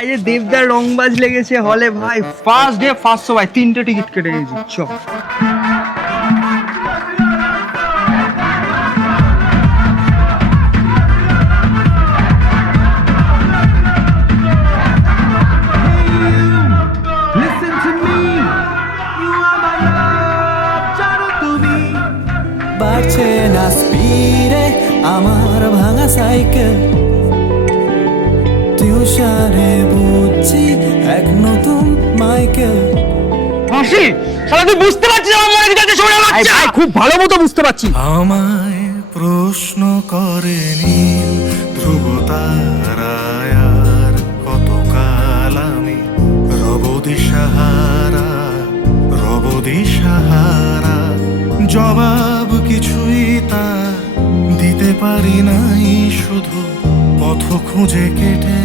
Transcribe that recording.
এই যে দেবদার রংবাজ লেগেছে হলে ভাই, ফার্স্ট ডে ফার্স্ট শো ভাই, 3টে টিকিট কেটে নিয়েছি। চ বাড়ছে না স্পিডে আমার ভাঙা সাইকেল, টিউশনে বুঝছি এক নতুন মাইকেল। হাসি শালা, তুই বুঝতে পারছিস আমার মনে কি যাচ্ছে? শোনা বাচ্চা ভাই, খুব ভালো মতো বুঝতে পারছি। আমায় প্রশ্ন করে নীল ধ্রুব তারায়, আর কতকাল আমি রব দিশাহারা, রব দিশাহারা। জবাব কিছুই তা দিতে পারি নাই, শুধু পথ খুঁজে কেটে